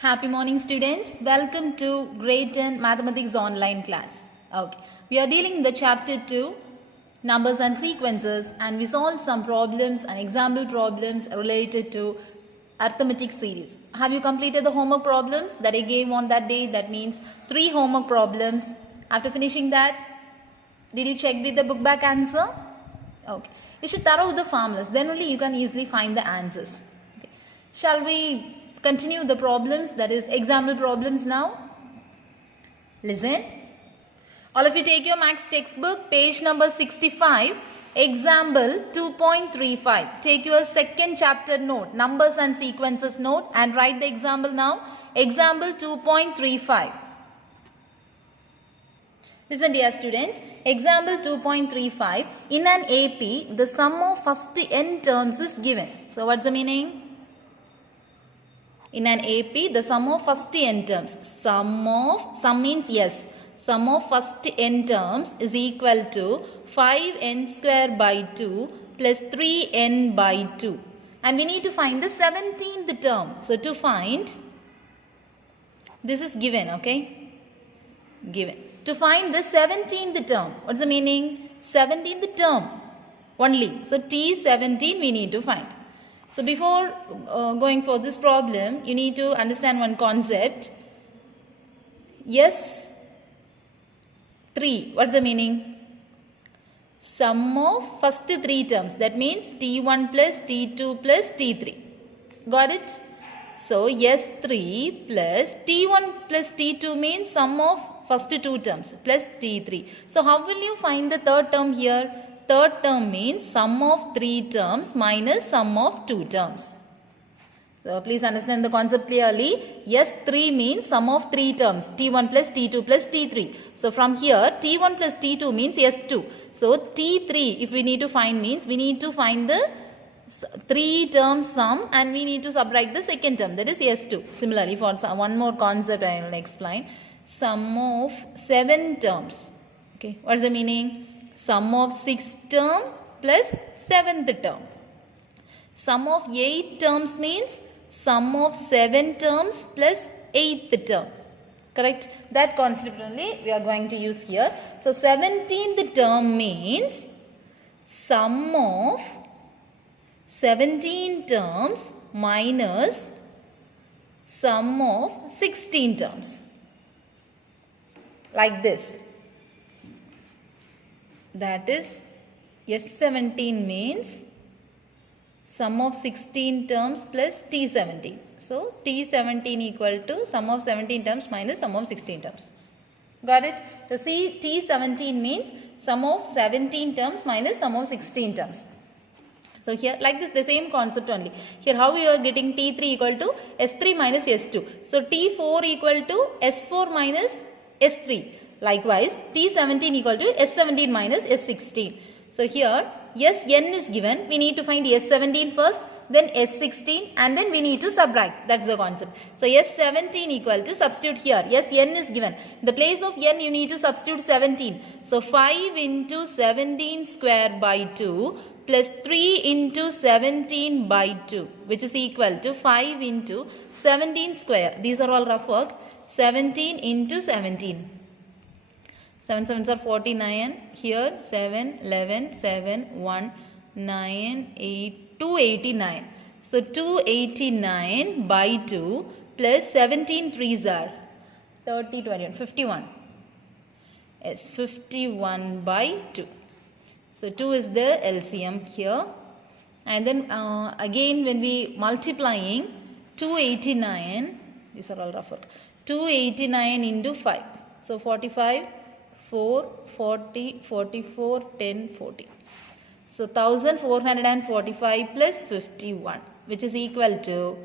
Happy morning students. Welcome to grade 10 mathematics online class. Okay. We are dealing with the chapter 2 numbers and sequences, and we solved some problems and example problems related to arithmetic series. Have you completed the homework problems that I gave on that day? That means 3 homework problems. After finishing that, did you check with the book back answer? Okay. You should thorough the formulas. Then only you can easily find the answers. Okay. Shall we continue the problems, that is example problems now? Listen. All of you take your maths textbook, page number 65, example 2.35. Take your second chapter note, numbers and sequences note, and write the example now. Example 2.35. Listen dear students, example 2.35. In an AP, the sum of first n terms is given. So what's the meaning? In an AP, the sum of first n terms. Sum means yes. Sum of first n terms is equal to 5n square by 2 plus 3n by 2. And we need to find the 17th term. So to find, this is given, okay? Given. To find the 17th term. What's the meaning? 17th term only. So T17 we need to find. So before going for this problem, you need to understand one concept. S3. What's the meaning? Sum of first 3 terms. That means T1 plus T2 plus T3. Got it? So S3 plus T1 plus T2 means sum of first 2 terms plus T3. So how will you find the third term here? Third term means sum of 3 terms minus sum of 2 terms. So please understand the concept clearly. S3 means sum of 3 terms. T1 plus T2 plus T3. So from here T1 plus T2 means S2. So T3 if we need to find means we need to find the 3 term sum and we need to subtract the second term, that is S2. Similarly for one more concept I will explain. Sum of 7 terms. Okay, what's the meaning? Sum of 6th term plus 7th term. Sum of 8 terms means sum of 7 terms plus 8th term. Correct? That concept only we are going to use here. So 17th term means sum of 17 terms minus sum of 16 terms. Like this. That is S17 means sum of 16 terms plus T17. So T17 equal to sum of 17 terms minus sum of 16 terms. Got it? So see, T17 means sum of 17 terms minus sum of 16 terms. So here like this the same concept only. Here how you are getting T3 equal to S3 minus S2. So T4 equal to S4 minus S3. Likewise, T17 equal to S17 minus S16. So here, Sn is given. We need to find S17 first, then S16 and then we need to subtract. That's the concept. So S17 equal to, substitute here. Sn is given. In the place of n, you need to substitute 17. So 5 into 17 square by 2 plus 3 into 17 by 2, which is equal to 5 into 17 square. These are all rough work. 17 into 17. 7 7s are 49. Here 7, 11, 7, 1, 9, 8, 289. So 289 by 2 plus 17 3s are 30, 21, 51. Yes, 51 by 2. So 2 is the LCM here. And then again when we multiplying 289, these are all rough work, 289 into 5. So 45, 4, 40, 44, 10, 40. So 1445 plus 51, which is equal to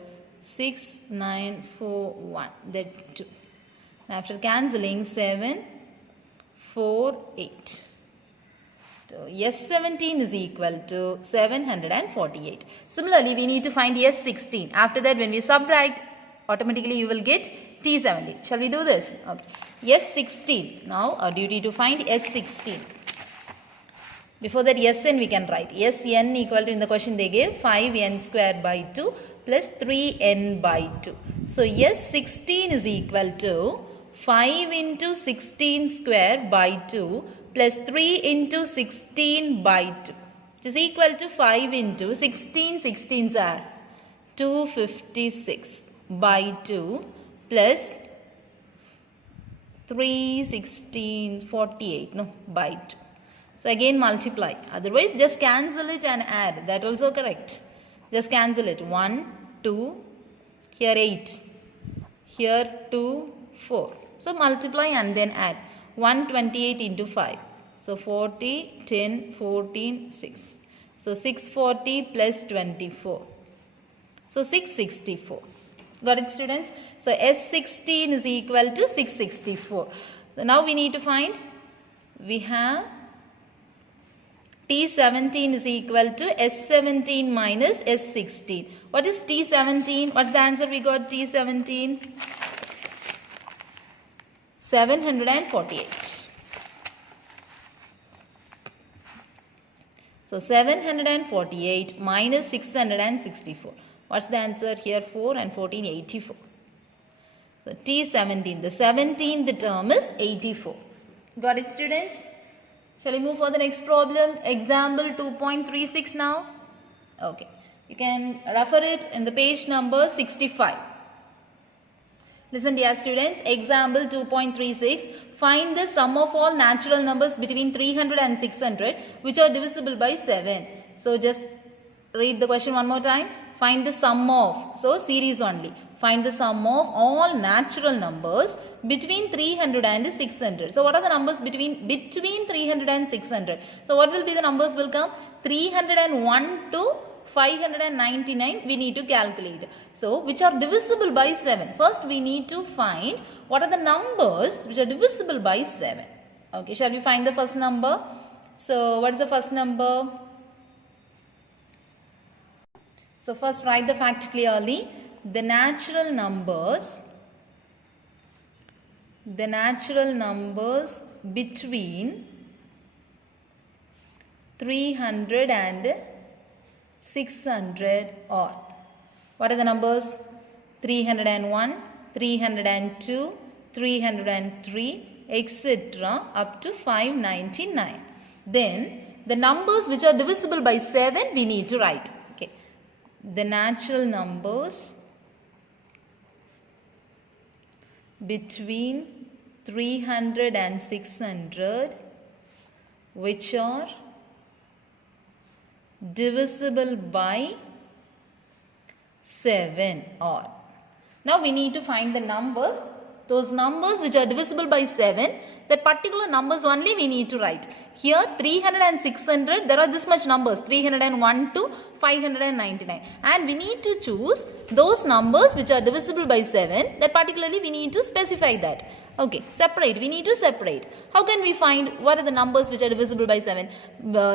6941. That 2. After cancelling 7, 4, 8. So S17 is equal to 748. Similarly, we need to find S16. After that, when we subtract, automatically you will get T17. Shall we do this? Okay. S16. Now our duty to find S16. Before that Sn we can write. Sn equal to, in the question they gave 5n square by 2 plus 3n by 2. So S16 is equal to 5 into 16 square by 2 plus 3 into 16 by 2. It is equal to 5 into 16, 16s are 256 by 2 plus 3, 16, 48 by 2. So again multiply. Otherwise just cancel it and add. That also correct. Just cancel it. 1, 2, here 8, here 2, 4. So multiply and then add. 128 into 5. So 40, 10, 14, 6. So 640 plus 24. So 664. Got it, students? So S16 is equal to 664. So now we need to find, we have T17 is equal to S17 minus S16. What is T17? What's the answer we got? T17? 748. So 748 minus 664. What's the answer here? 4 and 14, 84. So T17, the 17th term is 84. Got it, students? Shall we move for the next problem? Example 2.36 now. Okay. You can refer it in the page number 65. Listen, dear students. Example 2.36. Find the sum of all natural numbers between 300 and 600 which are divisible by 7. So just read the question one more time. Find the sum of, so series only. Find the sum of all natural numbers between 300 and 600. So what are the numbers between 300 and 600? So what will be the numbers will come? 301 to 599 we need to calculate. So which are divisible by 7. First we need to find what are the numbers which are divisible by 7. Okay, shall we find the first number? So what is the first number? So first write the fact clearly. The natural numbers between 300 and 600 are. What are the numbers? 301, 302, 303, etc. up to 599. Then the numbers which are divisible by 7 we need to write. Okay. The natural numbers between 300 and 600 which are divisible by 7 are. Now we need to find the numbers, those numbers which are divisible by 7, that particular numbers only we need to write. Here 300 and 600, there are this much numbers, 301 to 599, and we need to choose those numbers which are divisible by 7, that particularly we need to specify that. Okay, separate, we need to separate. How can we find what are the numbers which are divisible by 7?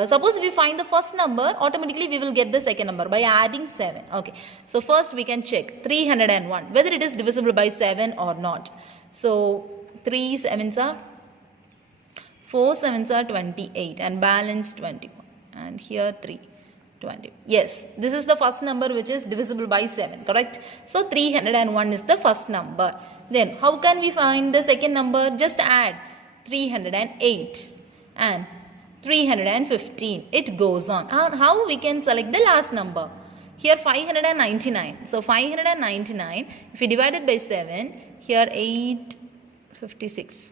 Suppose if we find the first number, automatically we will get the second number by adding 7. Okay, so first we can check 301, whether it is divisible by 7 or not. So 3 sevens are 4 sevens are 28 and balance 21, and here 3. 20. Yes, this is the first number which is divisible by 7, correct? So 301 is the first number. Then how can we find the second number? Just add 308 and 315. It goes on. And how we can select the last number? Here 599. So 599, if we divide it by 7, here 856.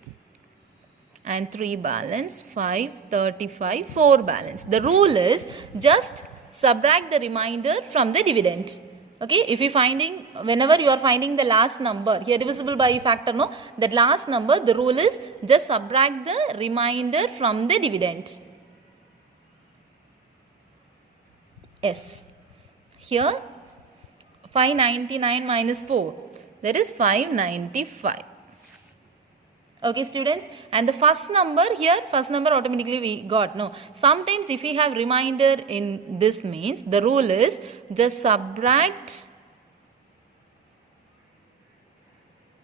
And 3 balance, 5, 35, 4 balance. The rule is just subtract the remainder from the dividend. Okay, if you finding, whenever you are finding the last number, here divisible by factor, no, that last number, the rule is just subtract the remainder from the dividend. Yes. Here 599 minus 4, that is 595. Okay, students, and the first number here, first number automatically we got, no. Sometimes if we have remainder in this means, the rule is just subtract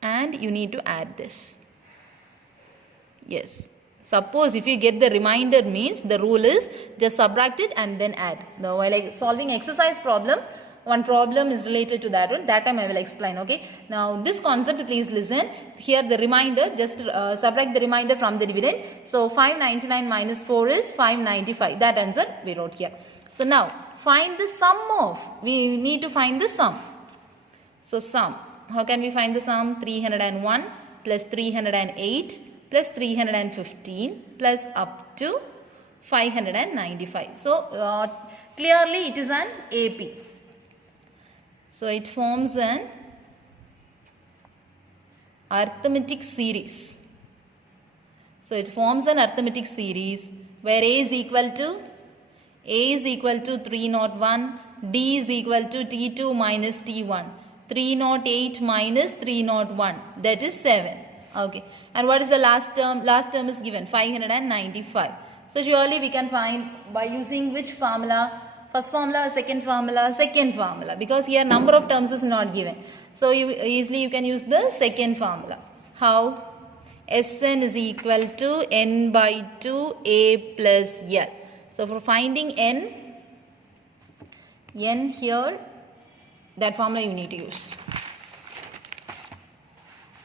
and you need to add this. Yes. Suppose if you get the remainder means, the rule is just subtract it and then add. Now while solving exercise problem, one problem is related to that one. That time I will explain. Okay. Now this concept, please listen. Here the remainder, just subtract the remainder from the dividend. So 599 minus 4 is 595. That answer we wrote here. So now find the sum of. We need to find the sum. So sum. How can we find the sum? 301 plus 308 plus 315 plus up to 595. So clearly it is an AP. So it forms an arithmetic series. So it forms an arithmetic series where A is equal to 301, D is equal to T2 minus T1, 308 minus 301, that is 7. Okay. And what is the last term? Last term is given 595. So surely we can find by using which formula? First formula, second formula, because here number of terms is not given. So easily you can use the second formula. How? Sn is equal to n by 2 a plus l. So for finding n here, that formula you need to use.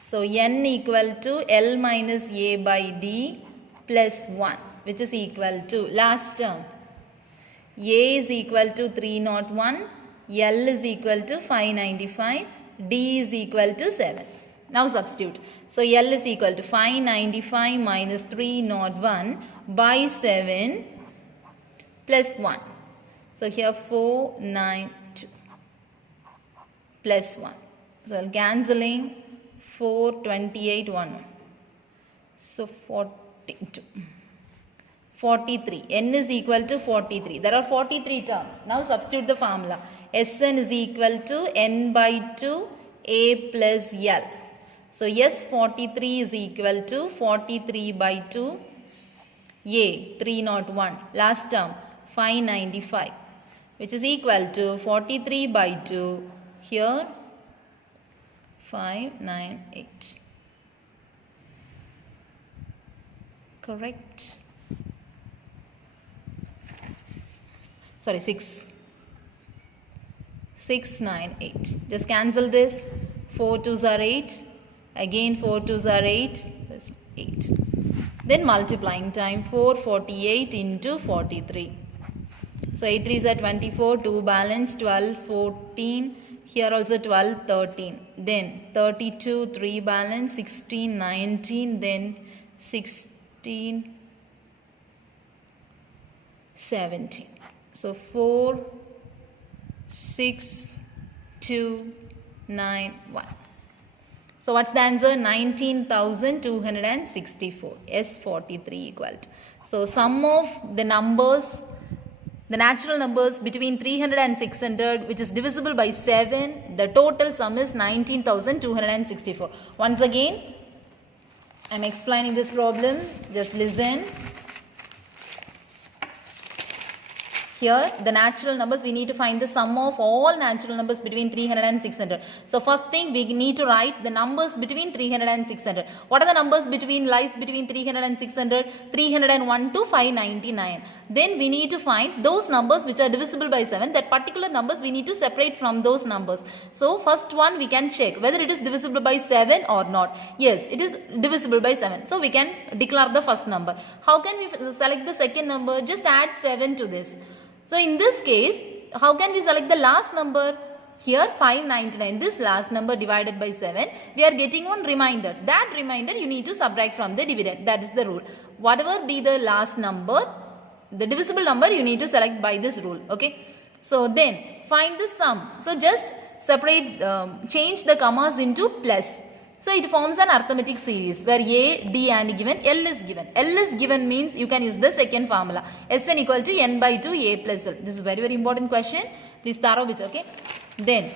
So n equal to L minus a by d plus 1, which is equal to last term. A is equal to 301, L is equal to 595, D is equal to 7. Now substitute. So L is equal to 595 minus 301 by 7 plus 1. So here 492 plus 1. So cancelling 428 1. So 42. 43. N is equal to 43. There are 43 terms. Now substitute the formula. Sn is equal to n by 2 a plus l. So S43 is equal to 43 by 2 a 301. Last term 595, which is equal to 43 by 2 here 598. Correct. Sorry, 698. Just cancel this. 4 2s are 8. Again 4 2s are 8. That's 8. Then multiplying time 448 into 43. So 8 3s are 24. 2 balance 12 14. Here also 12 13. Then 32 3 balance 16 19. Then 16 17. So 4, 6, 2, 9, 1. So what's the answer? 19,264. S43 equal to. So sum of the numbers, the natural numbers between 300 and 600, which is divisible by 7, the total sum is 19,264. Once again, I am explaining this problem. Just listen. Here, the natural numbers, we need to find the sum of all natural numbers between 300 and 600. So, first thing, we need to write the numbers between 300 and 600. What are the numbers lies between 300 and 600? 301 to 599. Then, we need to find those numbers which are divisible by 7. That particular numbers, we need to separate from those numbers. So, first one, we can check whether it is divisible by 7 or not. Yes, it is divisible by 7. So, we can declare the first number. How can we select the second number? Just add 7 to this. So, in this case, how can we select the last number? Here 599, this last number divided by 7, we are getting one remainder. That remainder you need to subtract from the dividend. That is the rule. Whatever be the last number, the divisible number you need to select by this rule. Okay. So, then find the sum. So, just separate, change the commas into plus. So, it forms an arithmetic series where A, D and given, L is given. L is given means you can use the second formula. Sn equal to n by 2 A plus L. This is very, very important question. Please thorough it, okay. Then,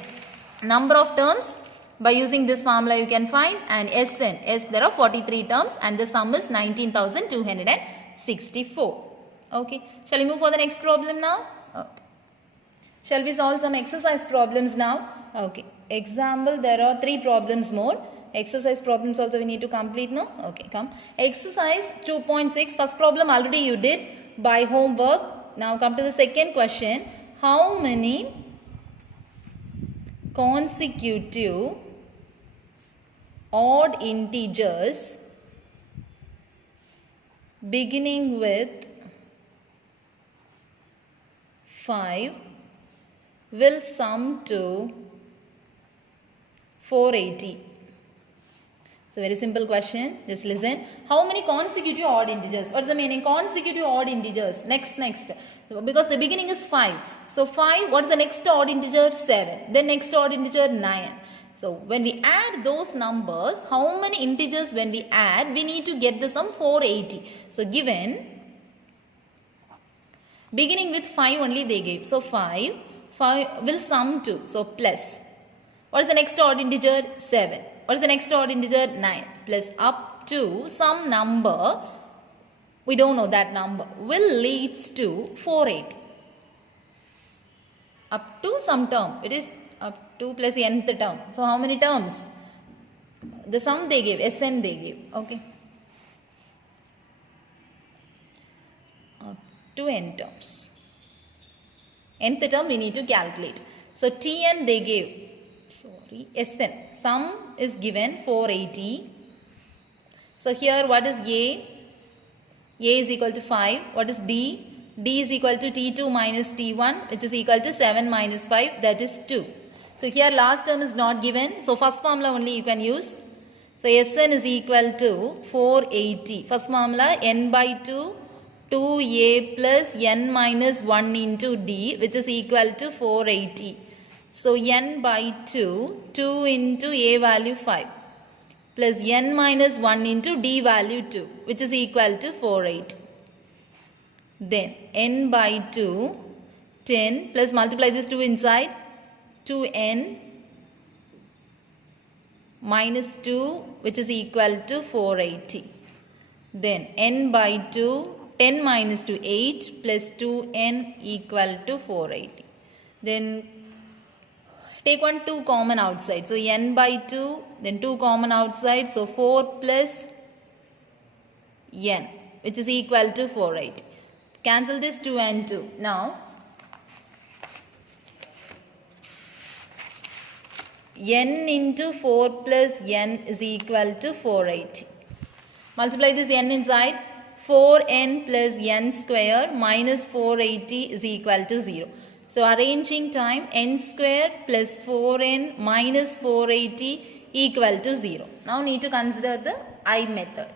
number of terms, by using this formula you can find, and Sn, there are 43 terms and the sum is 19,264. Okay. Shall we move for the next problem now? Okay. Shall we solve some exercise problems now? Okay. Example, there are 3 problems more. Exercise problems also we need to complete now. Okay, come. Exercise 2.6. First problem already you did by homework. Now come to the second question. How many consecutive odd integers beginning with 5 will sum to 480. It's a very simple question. Just listen. How many consecutive odd integers? What's the meaning? Consecutive odd integers. Next. Because the beginning is 5. So 5, what's the next odd integer? 7. Then next odd integer 9. So when we add those numbers, how many integers when we add? We need to get the sum 480. So given, beginning with 5 only they gave. So 5 will sum to. So plus. What is the next odd integer? 7. What is the next odd integer? 9. Plus up to some number, we don't know that number, will leads to 480. Up to some term. It is up to plus nth term. So how many terms? The sum they gave, Sn they gave. Okay. Up to n terms. Nth term we need to calculate. So Tn they gave. Sn. Sum is given 480. So here what is A? A is equal to 5. What is D? D is equal to T2 minus T1, which is equal to 7 minus 5, that is 2. So here last term is not given. So first formula only you can use. So Sn is equal to 480. First formula n by 2, 2a plus n minus 1 into d, which is equal to 480. So n by 2, 2 into a value 5, plus n minus 1 into d value 2, which is equal to 480. Then n by 2, 10 plus multiply this 2 inside, 2n minus 2, which is equal to 480. Then n by 2, 10 minus 2, 8 plus 2n equal to 480. Then take 2 common outside. So n by 2, then 2 common outside. So 4 plus n, which is equal to 480. Cancel this 2 and 2. Now, n into 4 plus n is equal to 480. Multiply this n inside. 4n plus n square minus 480 is equal to 0. So arranging time, n square plus 4n minus 480 equal to 0. Now need to consider the I method.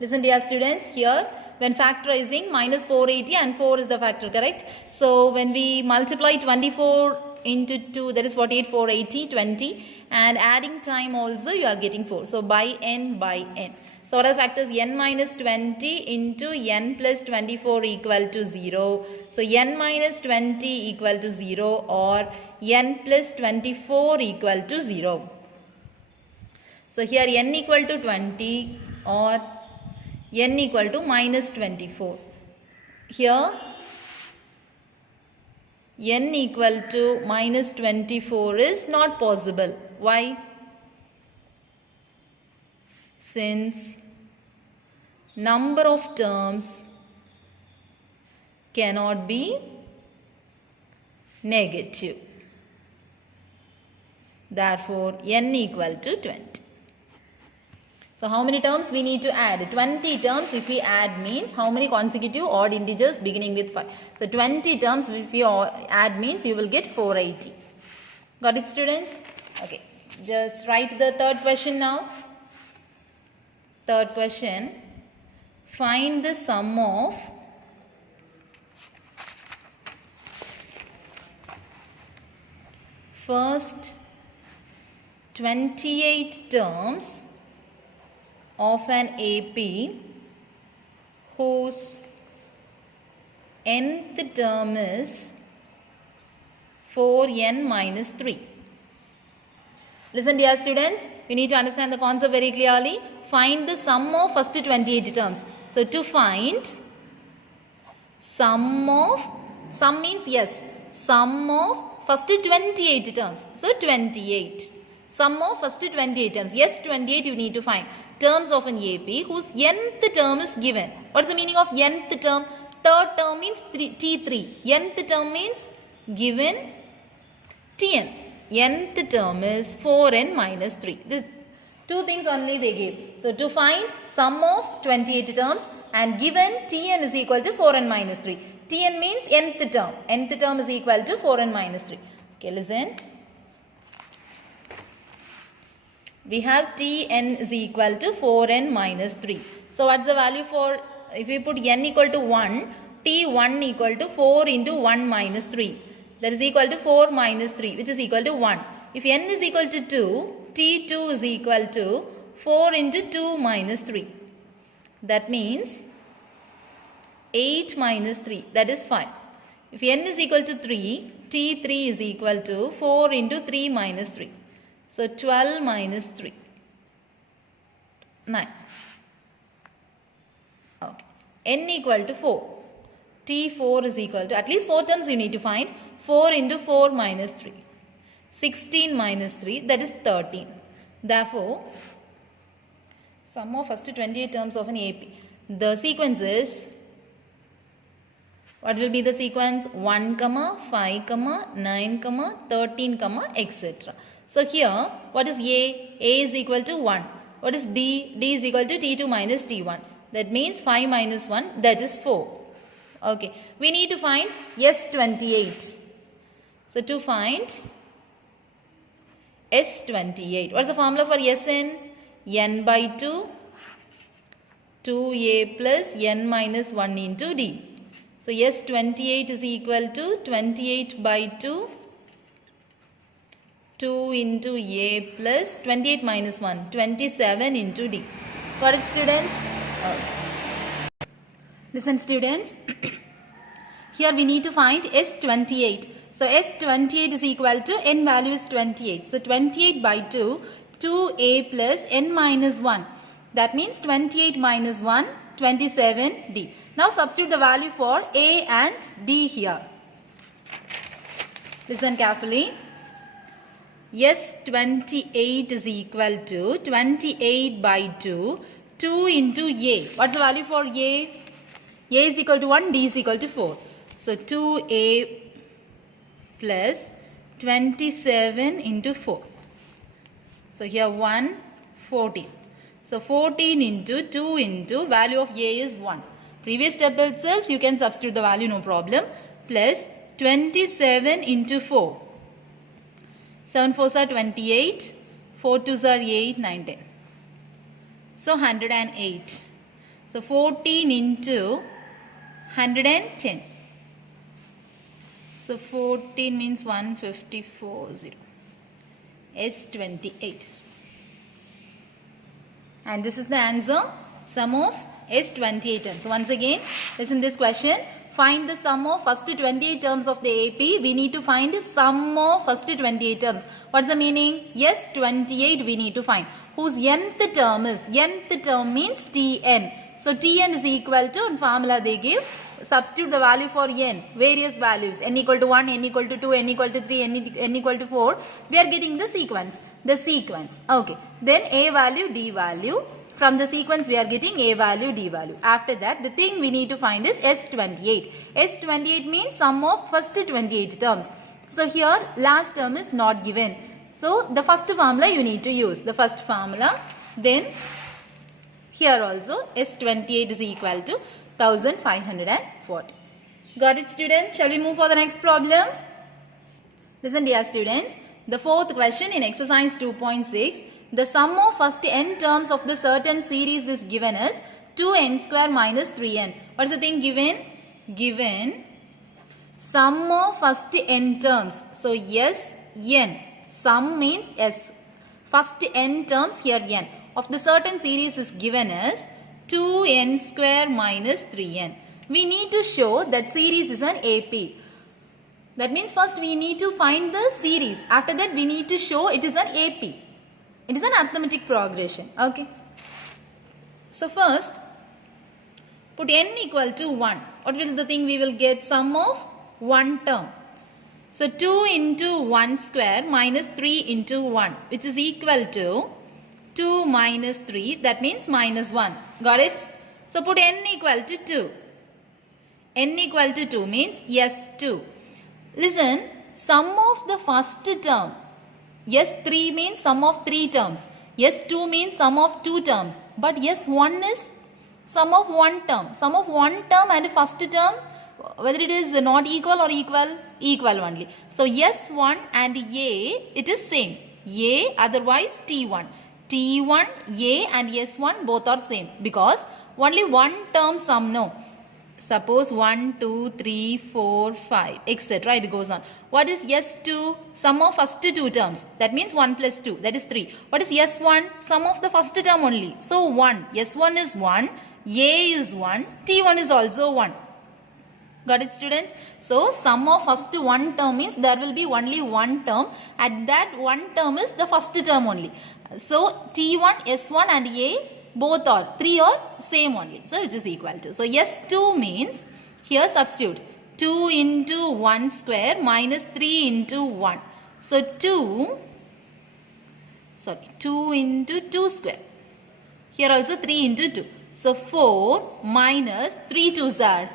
Listen dear students, here when factorizing minus 480 and 4 is the factor, correct? So when we multiply 24 into 2, that is 48, 480, 20, and adding time also you are getting 4. So by n. So what are the factors? N minus 20 into n plus 24 equal to 0. So n minus 20 equal to 0 or n plus 24 equal to 0. So here n equal to 20 or n equal to minus 24. Here n equal to minus 24 is not possible. Why? Since number of terms cannot be negative. Therefore, n equal to 20. So, how many terms we need to add? 20 terms if we add means how many consecutive odd integers beginning with 5. So, 20 terms if you add means you will get 480. Got it, students? Okay. Just write the third question now. Third question. Find the sum of first 28 terms of an AP whose nth term is 4n minus 3. Listen dear students, we need to understand the concept very clearly. Find the sum of first 28 terms. So to find sum means yes, sum of first 28 terms. So 28. Sum of first 28 terms. Yes, 28 you need to find. Terms of an AP whose nth term is given. What's the meaning of nth term? Third term means T3. Nth term means given Tn. nth term is 4n minus 3. This two things only they gave. So to find sum of 28 terms and given Tn is equal to 4n minus 3. Tn means nth term. Nth term is equal to 4n minus 3. Okay, listen. We have Tn is equal to 4n minus 3. So what's the value for, if we put n equal to 1, T1 equal to 4 into 1 minus 3. That is equal to 4 minus 3, which is equal to 1. If n is equal to 2, T2 is equal to 4 into 2 minus 3. That means 8 minus 3, that is 5. If n is equal to 3, T3 is equal to 4 into 3 minus 3. So 12 minus 3, 9. Okay. N equal to 4. T4 is equal to, at least 4 terms you need to find. 4 into 4 minus 3. 16 minus 3, that is 13. Therefore, sum of first 28 terms of an AP. The sequence is, what will be the sequence? 1, 5, 9, 13, etc. So here, what is A? A is equal to 1. What is D? D is equal to T2 minus T1. That means 5 minus 1, that is 4. Okay, we need to find S28. So to find S28, what's the formula for Sn? N by 2, 2a plus n minus 1 into d. So S28 is equal to 28 by 2, 2 into a plus 28 minus 1, 27 into d. Got it, students? Okay. Listen, students. Here we need to find S28. So S28 is equal to n value is 28. So 28 by 2, 2a plus n minus 1. That means 28 minus 1, 27d. Now substitute the value for a and d here. Listen carefully. S28 is equal to 28 by 2, 2 into a. What's the value for a? A is equal to 1, d is equal to 4. So 2a plus 27 into 4. So here 1, 14. So 14 into 2 into value of a is 1. Previous step itself you can substitute the value, no problem. Plus 27 into 4. 7 4s are 28. 4 2s are 8, 9, 10. So 108. So 14 into 110. So 14 means 154, 0. S28. And this is the answer, sum of S28 terms. So once again, listen this question. Find the sum of first 28 terms of the AP. We need to find the sum of first 28 terms. What's the meaning? Yes, 28 we need to find. Whose nth term is? Nth term means Tn. So Tn is equal to, in formula they give, substitute the value for n, various values, n equal to 1, n equal to 2, n equal to 3, n equal to 4. We are getting the sequence. Okay. Then a value, d value. From the sequence we are getting a value, d value. After that, the thing we need to find is S28. S28 means sum of first 28 terms. So here last term is not given. So the first formula you need to use. The first formula. Then here also S28 is equal to 1540. Got it, students? Shall we move for the next problem? Listen, dear students. The fourth question in exercise 2.6. The sum of first n terms of the certain series is given as 2n square minus 3n. What is the thing given? Given sum of first n terms. So yes, n. Sum means s. First n terms here n. Of the certain series is given as 2n square minus 3n. We need to show that series is an AP. That means first we need to find the series. After that we need to show it is an AP. It is an arithmetic progression. Okay. So first, put n equal to 1. What will the thing we will get? Sum of one term. So 2 into 1 square minus 3 into 1, which is equal to 2 minus 3. That means minus 1. Got it? So put n equal to 2. N equal to 2 means yes 2. Listen, sum of the first term S3 means sum of 3 terms. S2 means sum of 2 terms. But S1 is sum of 1 term. Sum of 1 term and first term, whether it is not equal or equal, equal only. So S1 and A, it is same. A, otherwise T1. T1, A and S1 both are same because only one term sum, no. Suppose 1, 2, 3, 4, 5, etc. It goes on. What is S2? Sum of first 2 terms. That means 1 plus 2. That is 3. What is S1? Sum of the first term only. So 1. S1 is 1. A is 1. T1 is also 1. Got it, students? So sum of first 1 term means there will be only 1 term. And that 1 term is the first term only. So T1, S1 and A both are 3 are same only. So which is equal to. So S2 means here substitute 2 into 1 square minus 3 into 1. So 2 into 2 square. Here also 3 into 2. So 4 minus 3 2s are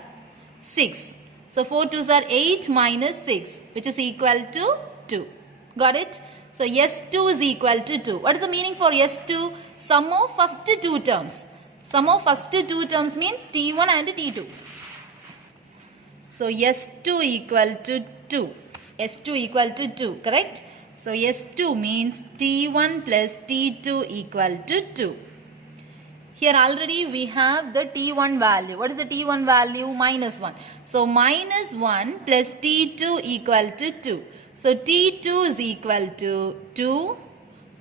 6. So 4 2s are 8 minus 6 which is equal to 2. Got it? So S2 is equal to 2. What is the meaning for S2? Sum of first 2 terms. Sum of first 2 terms means T1 and T2. So S2 equal to 2. S2 equal to 2. Correct? So S2 means T1 plus T2 equal to 2. Here already we have the T1 value. What is the T1 value? Minus 1. So minus 1 plus T2 equal to 2. So T2 is equal to 2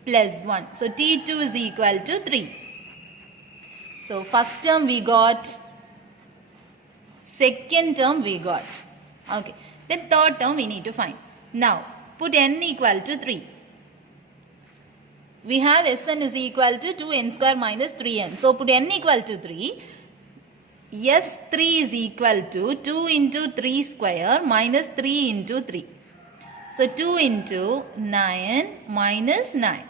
plus 1. So T2 is equal to 3. So first term we got. Second term we got. Okay. Then third term we need to find. Now put n equal to 3. We have Sn is equal to 2n square minus 3n. So put n equal to 3. S3 is equal to 2 into 3 square minus 3 into 3. So 2 into 9 minus 9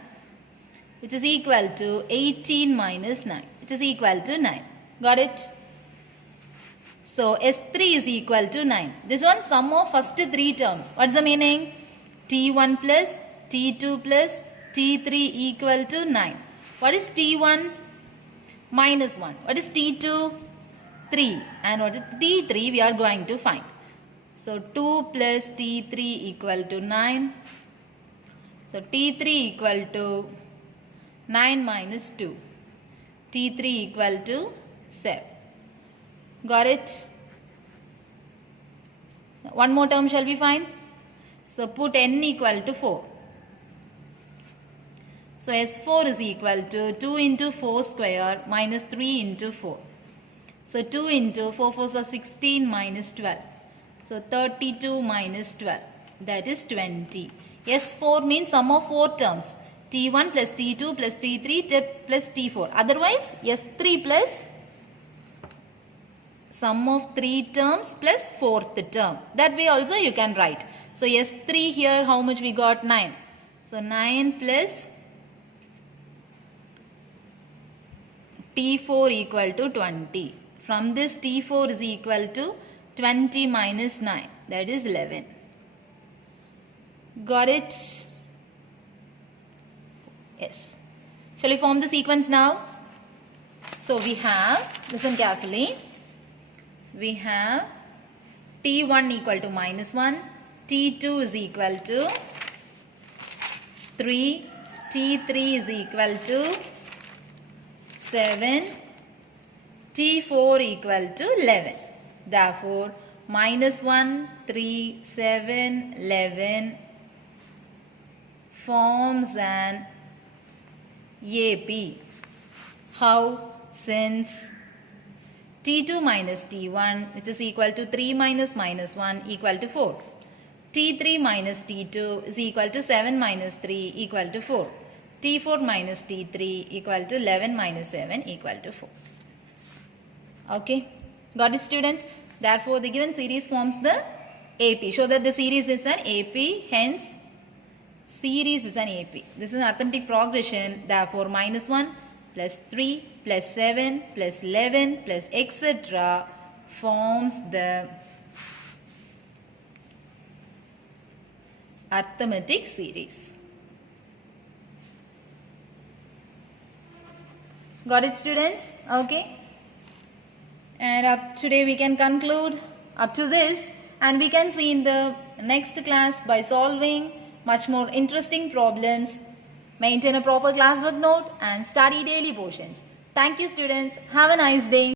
which is equal to 18 minus 9 which is equal to 9. Got it? So S3 is equal to 9. This one sum of first 3 terms. What is the meaning? T1 plus T2 plus T3 equal to 9. What is T1? Minus 1. What is T2? 3. And what is T3 we are going to find. So 2 plus T3 equal to 9. So T3 equal to 9 minus 2. T3 equal to 7. Got it? One more term shall we find? So put n equal to 4. So S4 is equal to 2 into 4 square minus 3 into 4. So 2 into 4 4s are 16 minus 12. So 32 minus 12. That is 20. S4 means sum of 4 terms. T1 plus T2 plus T3 plus T4. Otherwise S3 plus sum of 3 terms plus 4th term. That way also you can write. So S3 here how much we got? 9. So 9 plus T4 equal to 20. From this T4 is equal to 20 minus 9. That is 11. Got it? Yes. Shall we form the sequence now? So we have, listen carefully. We have T1 equal to minus 1. T2 is equal to 3. T3 is equal to 7. T4 equal to 11. Therefore, minus 1, 3, 7, 11 forms an AP. How? Since T2 minus T1 which is equal to 3 minus minus 1 equal to 4. T3 minus T2 is equal to 7 minus 3 equal to 4. T4 minus T3 equal to 11 minus 7 equal to 4. Okay. Got it, students? Therefore, the given series forms the AP. Show that the series is an AP. Hence, series is an AP. This is an arithmetic progression. Therefore, minus 1 plus 3 plus 7 plus 11 plus etc. forms the arithmetic series. Got it, students? Okay. And today we can conclude up to this, and we can see in the next class by solving much more interesting problems. Maintain a proper classwork note and study daily portions. Thank you, students. Have a nice day.